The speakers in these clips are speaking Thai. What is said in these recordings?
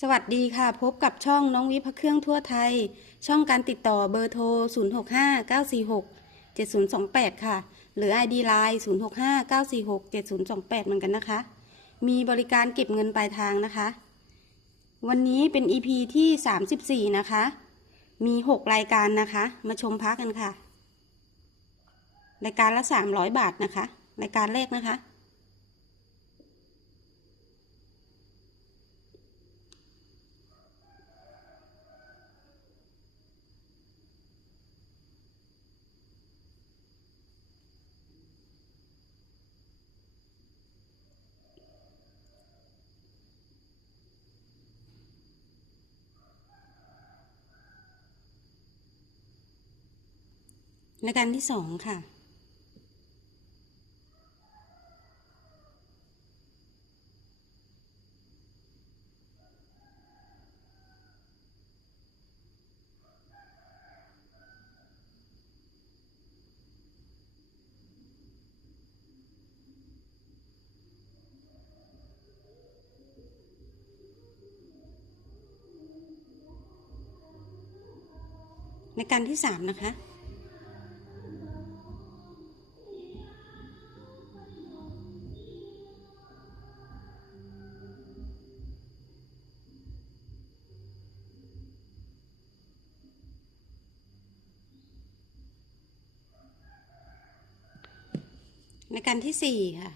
สวัสดีค่ะ พบกับช่องน้องวิพระเครื่องทั่วไทย ช่องการติดต่อเบอร์โทร 065 946 7028 ค่ะ หรือ ID Line 065 946 7028 เหมือนกันนะคะ มีบริการเก็บเงินปลายทางนะคะ วันนี้เป็น EP ที่ 34 นะคะ มี 6 รายการนะคะ มาชมพักกันค่ะ รายการละ 300 บาทนะคะ รายการแรกนะคะ ราการที่สองค่ะรายการที่สามนะคะ ราการที่สี่ค่ะ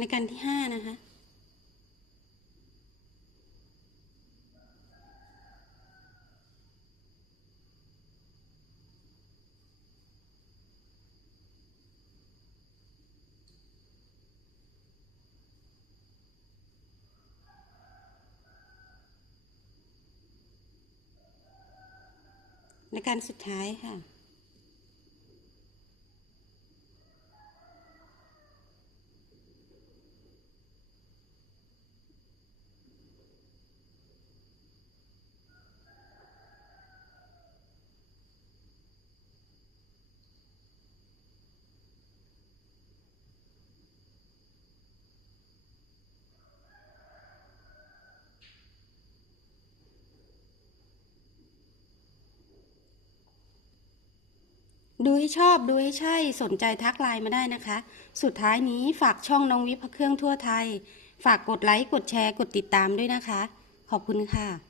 รายการที่ห้านะคะ ในการสุดท้ายค่ะ ดูให้ชอบดูให้ใช่สนใจทักไลน์มาได้นะคะ สุดท้ายนี้ฝากช่องน้องวิพเครื่องทั่วไทย ฝากกดไลค์กดแชร์กดติดตามด้วยนะคะ ขอบคุณค่ะ